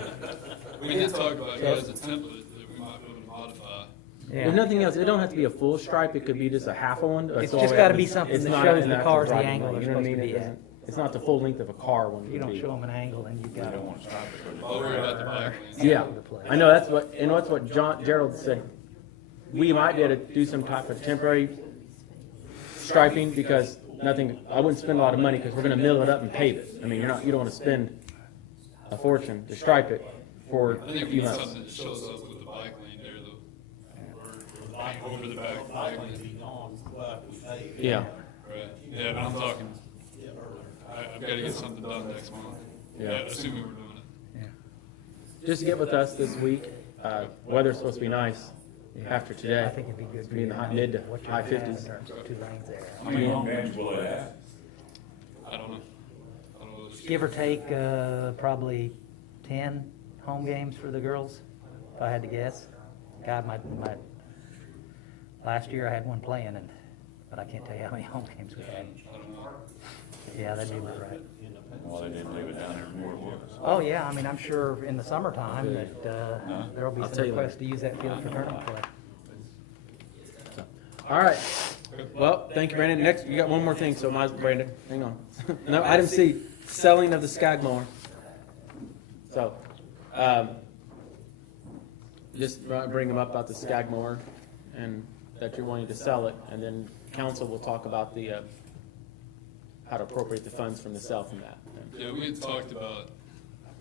We did talk about guys a template that we might be able to modify. Yeah. If nothing else, it don't have to be a full stripe. It could be just a half of one. It's all just we got to have. be something It's that not shows an the actual cars the driving angle lane, they're you know what I supposed to mean? be at. It's not the full length of a car one You would don't be. show them an angle, then you've got. We don't want to stripe it. I'll worry about the bike lanes. Yeah, I know, that's what Gerald said. We might be able to do some type of temporary striping because nothing, I wouldn't spend a lot of money because we're gonna mill it up and pave it. I mean, you don't wanna spend a fortune to stripe it for I a think we few need months. something that shows up with the bike lane there, or over the back Bike lane. lane be gone, well, after we pave it. Yeah. Right, yeah, but I'm talking, Yeah, earlier. I've gotta get something done next month. Yeah. Assuming we're doing it. Just get with us this week. Weather's supposed to be nice after today. I think it'd be good. It's gonna be in the mid to What you're high looking at in 50s. terms of 2 lanes there. How many home games will it have? I don't know. I don't know. Give or take, probably 10 home games for the girls, if I had to guess. God, my last year I had one playing, but I can't tell you how many home games we had. I don't know. Yeah, that'd be about right. Well, they didn't leave it down there more than once. Oh, yeah, I mean, I'm sure in the summertime that there'll be I'll tell some you requests to use that field for tournament play. All right. Well, thank you, Brandon. Next, you got one more thing, so Brandon, hang on. No, item C, selling of the Skagmower. So, just bring them up about the Skagmower and that you're wanting to sell it, and then council will talk about the, how to appropriate the funds from the sale from that. Yeah, we had talked about,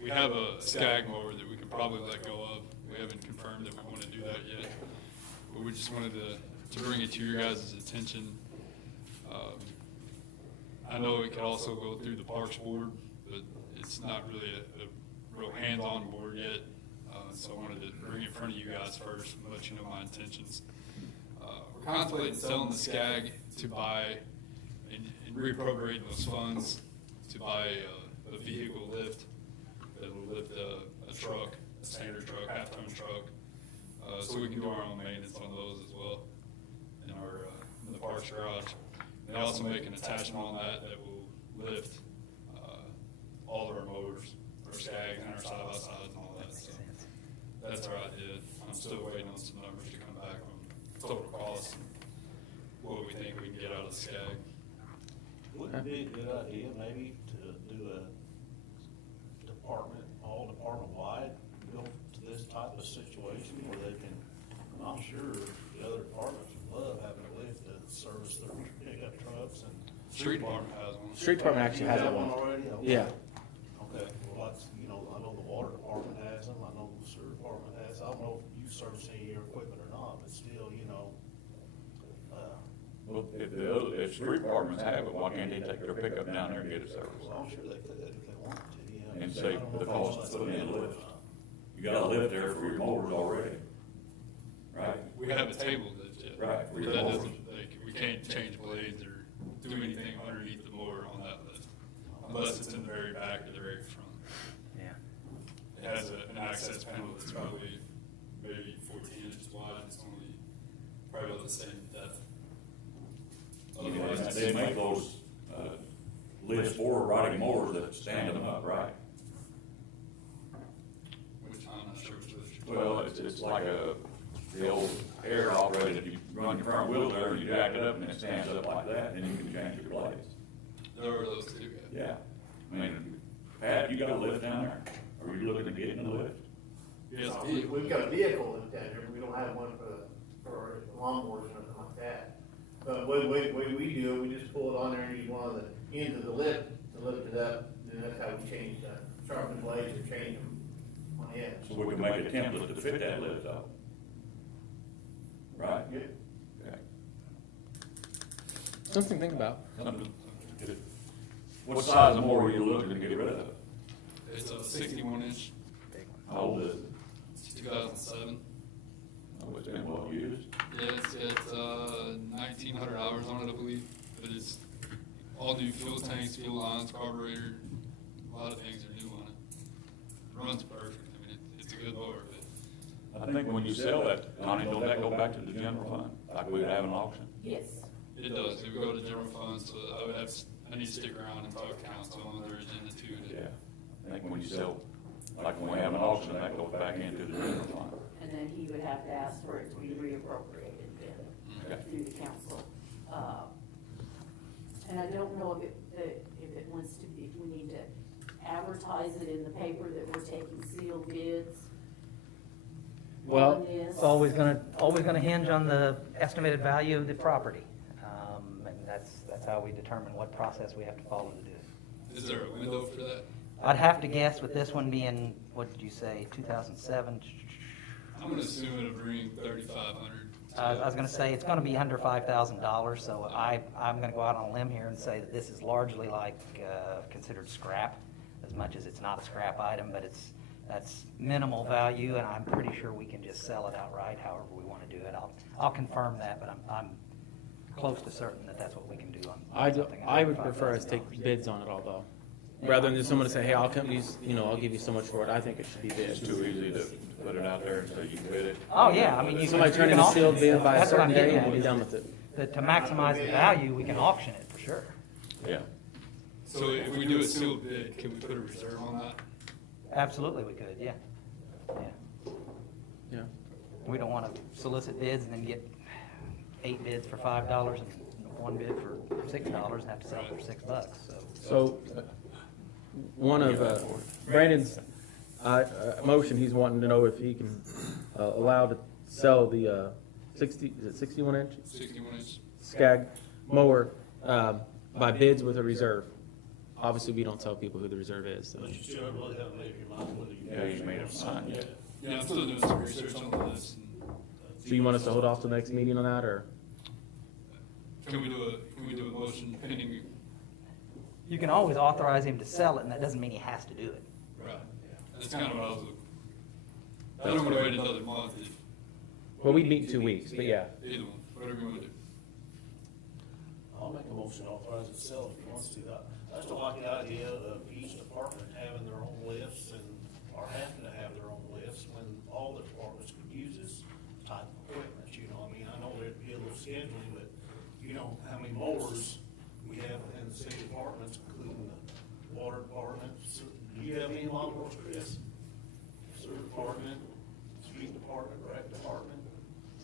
we have a Skagmower that we could probably let go of. We haven't confirmed that we want to do that yet. But we just wanted to bring it to your guys' attention. I know it could also go through the Parks Board, but it's not really a real hands-on board yet. So I wanted to bring it in front of you guys first and let you know my intentions. We're contemplating selling the Skag to buy and reappropriating those funds to buy a vehicle lift that will lift a truck, a standard truck, half-ton truck, so we can do our own maintenance on those as well in our in the parks garage. They also make an attachment on that will lift all of our motors, our Skag and our side-by-sides and all that. So that's our idea. I'm still waiting on some numbers to come back on total costs and what we think we can get out of the Skag. Wouldn't it be a good idea maybe to do a all department-wide, go to this type of situation where they can, I'm sure the other departments would love having a lift to service their pickup trucks and. Street Department has one. Street Department actually has that one. already? Okay. Yeah. Okay, well, that's, I know the water department has them, I know the sewer department has, I don't know if you service any of your equipment or not, but still, Well, if street departments have it, why can't they take their pickup down there and get it serviced? well, I'm sure they could if they wanted to, And save the cost of putting in a lift. You got a lift there for your motors already, right? We have a table lift yet. Right, for But your that motors. doesn't, we can't change blades or do anything underneath the motor on that lift, unless it's in the very back or the very front. Yeah. It has an access panel that's probably maybe 14 inches wide, it's only probably about the same depth. Otherwise, They make those lifts for riding mowers that stand them up, right? which I'm not sure which lift. Well, it's like the old air operated, you run your front wheel there and you jack it up and it stands up like that, and you can change your blades. There are those two. Yeah. I mean, Pat, you got a lift down there? Are you looking to get in a lift? Yes, We've got a vehicle in the tender, we don't have one for lawnmowers or nothing like that. But what we do, we just pull it on there and use one of the ends of the lift to lift it up, and that's how we change sharpen the blades or change them on the edge. So we can make a template to fit that lift up. Right? Yeah. Okay. Something to think about. Something good. What size of mower are you looking to get rid of? It's a 61 inch, How old is it? it's 2007. Oh, it's been well used. Yeah, it's 1,900 hours on it, I believe, but it's all new fuel tanks, fuel lines, carburetor, a lot of things are new on it. Runs perfect, I mean, it's a good mower, but I think when you sell that, Connie, don't that go back to the general fund, like we would have an auction? Yes. it does, it would go to general funds, so I need to stick around and talk to council on their agenda too. Yeah. I think when you sell, like when we have an auction, that goes back into the general fund. And then he would have to ask for it to be reappropriated then through the council. And I don't know if it wants to be, we need to advertise it in the paper that we're taking sealed bids. Well, on this. It's always gonna hinge on the estimated value of the property. And how we determine what process we have to follow to do it. Is there a window for that? I'd have to guess with this one being, what did you say, 2007? I'm gonna assume it'll bring 3,500. I was gonna say, it's gonna be under $5,000, so I'm gonna go out on a limb here and say that this is largely like, considered scrap, as much as it's not a scrap item, but that's minimal value, and I'm pretty sure we can just sell it outright, however we wanna do it. I'll confirm that, but I'm close to certain that that's what we can do on something. I under would prefer us $5,000. take bids on it all, though. Rather than just someone to say, hey, I'll come use, I'll give you so much for it. I think it should be It's bid. too easy to put it out there until you bid it. Oh, yeah, I mean, you Somebody can turn in a auction sealed it. bid by a That's what I'm certain day getting and at, we'll be is done with it. that to maximize the value, we can auction it for sure. Yeah. So if we do a sealed bid, can we put a reserve on that? Absolutely, we could, yeah. Yeah. We don't want to solicit bids and then get 8 bids for $5 and 1 bid for $6 and have to sell it for $6, so. So, one of Brandon's motion, he's wanting to know if he can allow to sell the 61 inch? 61 inch. Skagmower by bids with a reserve. Obviously, we don't tell people who the reserve is. So. But you still really haven't made your mind whether you. Yeah, you made a sign yet. Yeah, I'm still doing some research on this. So you want us to hold off till the next meeting on that, or? Can we do a motion pending? You can always authorize him to sell it, and that doesn't mean he has to do it. Right. That's kind of what I was looking. I don't want to wait another month. Well, we meet in 2 weeks, but yeah. Either one, whatever you want to do. I'll make a motion to authorize it to sell if he wants to. I still like the idea of each department having their own lifts or having to have their own lifts when all the departments could use this type of equipment, I mean, I know there'd be a little scheduling, but how many mowers we have in the city departments, including the water department. Do you have any lawnmowers, Chris? Sewer department, street department, rec department?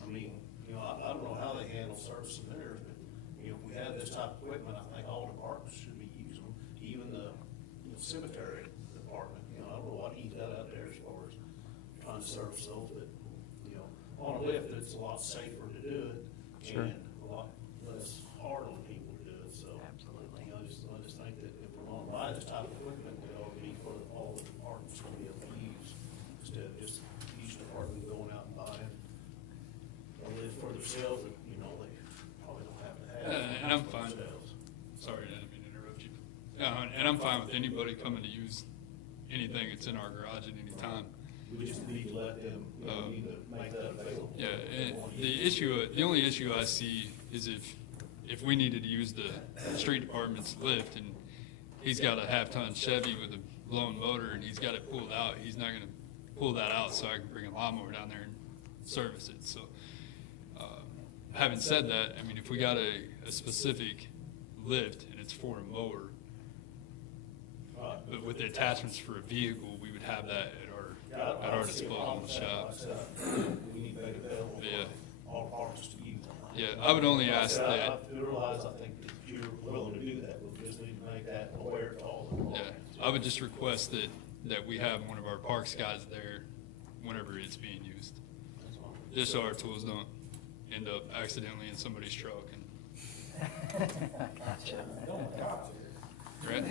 I mean, I don't know how they handle service in theirs, but if we have this type of equipment, I think all departments should be using them, even the cemetery department. I don't know what he's got out there as far as trying to service those, but, on a lift, it's a lot safer to do it. Sure. And a lot less hard on people to do it, so. Absolutely. I just think that if we're gonna buy this type of equipment, it ought to be for all the departments to be able to use, instead of just each department going out and buying a lift for themselves that, they probably don't have to have. And I'm fine. Sorry, I didn't mean to interrupt you. And I'm fine with anybody coming to use anything that's in our garage at any time. We just need to let them, need to make that available. Yeah, and the only issue I see is if we needed to use the street department's lift and he's got a half-ton Chevy with a blown motor and he's got it pulled out, he's not gonna pull that out so I can bring a lawnmower down there and service it. So, having said that, I mean, if we got a specific lift and it's for a mower, but with the attachments for a vehicle, we would have that at our disposal in the shop. We need to make it available Yeah. for all parties to use. Yeah, I would only ask I that. realize, I think that you're willing to do that, we just need to make that aware to all the Yeah, departments. I would just request that we have one of our parks guys there whenever it's being used. Just so our tools don't end up accidentally in somebody's truck Gotcha. right?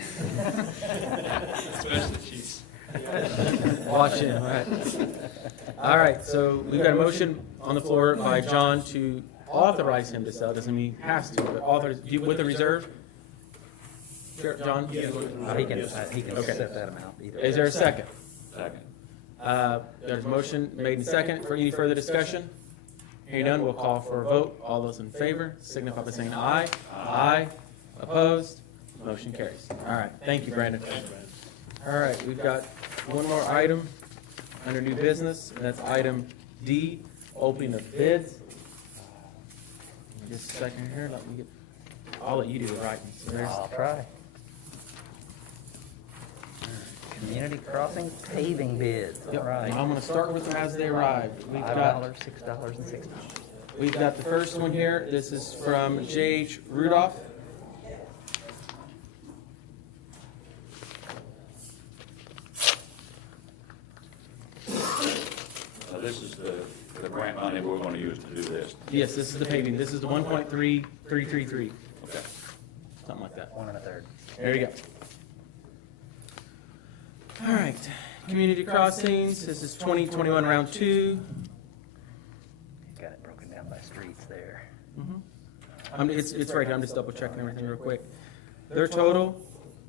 Especially cheese. Watch him, all right. All right, so we've got a motion on the floor by John to authorize him to sell. Doesn't mean he has to, but authorize, with a reserve? Sure, John? He can set that amount either. Is there a second? Second. There's a motion made and second. For any further discussion? Hearing none, we'll call for a vote. All those in favor signify by saying aye. Aye. Opposed? Motion carries. All right, thank you, Brandon. All right, we've got one more item under new business, and that's item D, opening of bids. Just a second here, I'll let you do the writing. So there's- I'll try. Community crossing paving bids, all Yep, right. I'm gonna start with them as they arrived. We've got, $5, $6, and $6. we've got the first one here. This is from J.H. Rudolph. This is the grant money we're gonna use to do this. Yes, this is the paving. This is the 1.3333. Okay. 23rd. There you go. All right, community crossings, this is 2021 round 2. Got it broken down by streets there. It's right here, I'm just double checking everything real quick. Their total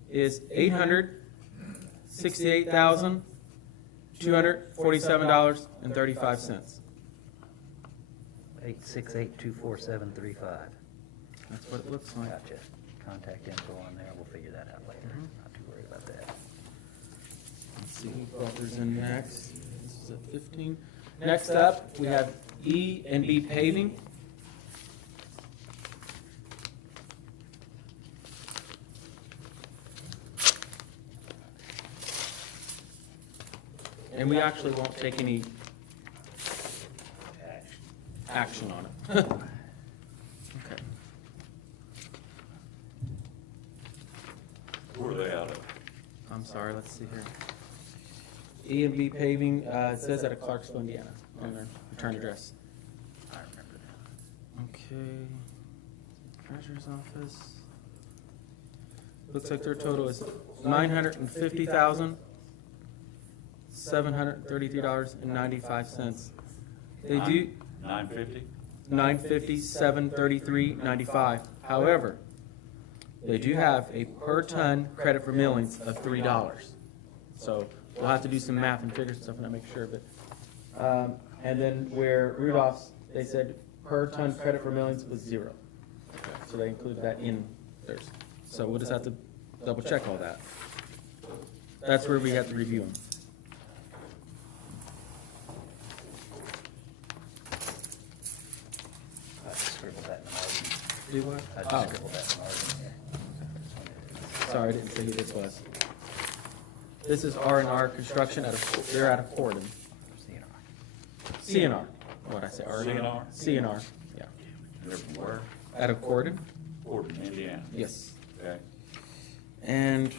is $868,247.35. 868-24735. That's what it looks like. Gotcha. Contact info on there, we'll figure that out later. Not too worried about that. Let's see who Crawford's in next. This is at 15. Next up, we have E&B Paving. And we actually won't take any action on it. Okay. Where are they out of? I'm sorry, let's see here. E&B Paving, it says out of Clarksville, Indiana, on their return address. I remember that. Okay. Treasurer's office. Looks like their total is $950,733.95. They do $950? $950,733.95. However, they do have a per ton credit for millings of $3. So we'll have to do some math and figures and stuff and make sure. But and then where Rudolph's, they said per ton credit for millings was 0. So they included that in theirs. So we'll just have to double check all that. That's where we have to review them. I just scribbled that in the margin. Do what? I just scribbled that in the margin here. Sorry, I didn't say who this was. This is R&R Construction, they're out of Corden. CNR. What'd I say? CNR? CNR, yeah. They're from where? Out of Corden? Gordon, Indiana. Yes. Okay. And,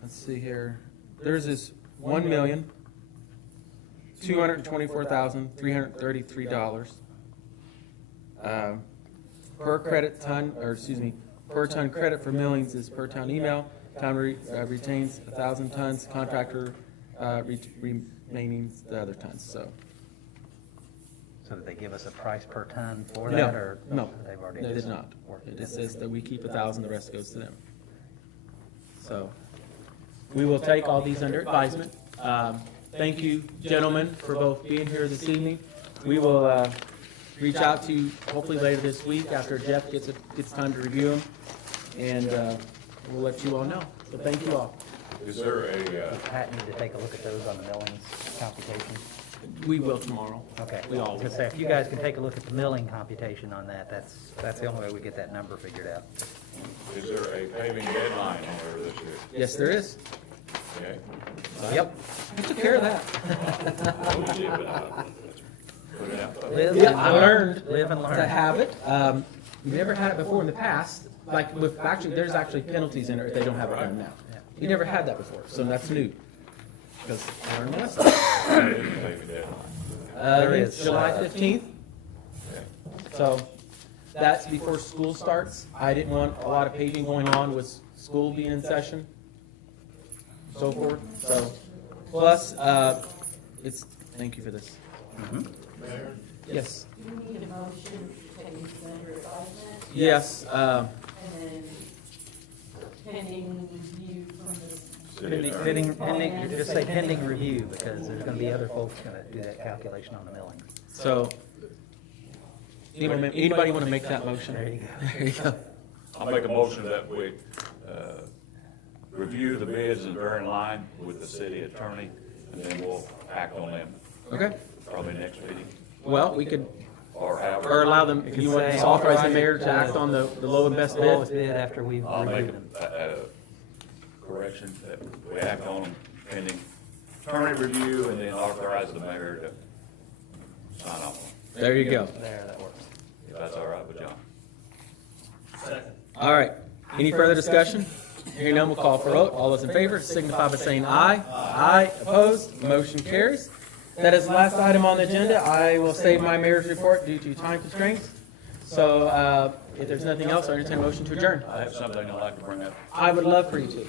let's see here, theirs is $1,224,333. Per credit ton, or excuse me, per ton credit for millings is per ton email. Town retains 1,000 tons, contractor remaining the other tons, so. So did they give us a price per ton for that, or? No, They've already they did just not. worked It it just out? says that we keep 1,000, the rest goes to them. So, we will take all these under advisement. Thank you, gentlemen, for both being here this evening. We will reach out to you hopefully later this week after Jeff gets time to review them, and we'll let you all know. So thank you all. Is there a, Does Pat need to take a look at those on the millings computations? We will tomorrow. Okay. We all will. Just say, if you guys can take a look at the milling computation on that, that's the only way we get that number figured out. is there a paving deadline anywhere this year? Yes, there is. Okay. Yep. We took care of that. Put it out. Yeah, I learned Live and learn. to have it. We've never had it before in the past. Like with there's actually penalties in it if they don't have it done now. We never had that before, so that's new. Because I learned my lesson. Paving deadline. There is, July 15th. Okay. So that's before school starts. I didn't want a lot of paving going on with school being in session, so forth. So plus, thank you for this. Mayor? Yes. You need a motion to take these under advisement, Yes. and then pending review from the. City attorney. Pending, just say pending review, because there's gonna be other folks gonna do that calculation on the millings. So anybody want to make that motion? There you go. There you go. I'll make a motion that we review the bids and bear in line with the city attorney, and then we'll act on them Okay. probably next meeting, Well, we could, or have. or allow them, if you want to authorize the mayor to act on the low and best Lowest bid. bid after we've I'll make reviewed them. a correction that we act on them pending attorney review, and then authorize the mayor to sign off on them, There you go. There, that works. if that's all right with John. All right. Any further discussion? Hearing none, we'll call for a vote. All those in favor signify by saying aye. Aye. Opposed? Motion carries. That is the last item on the agenda. I will save my mayor's report due to time constraints. So if there's nothing else, I entertain a motion to adjourn. I have something I'd like to bring up. I would love for you to.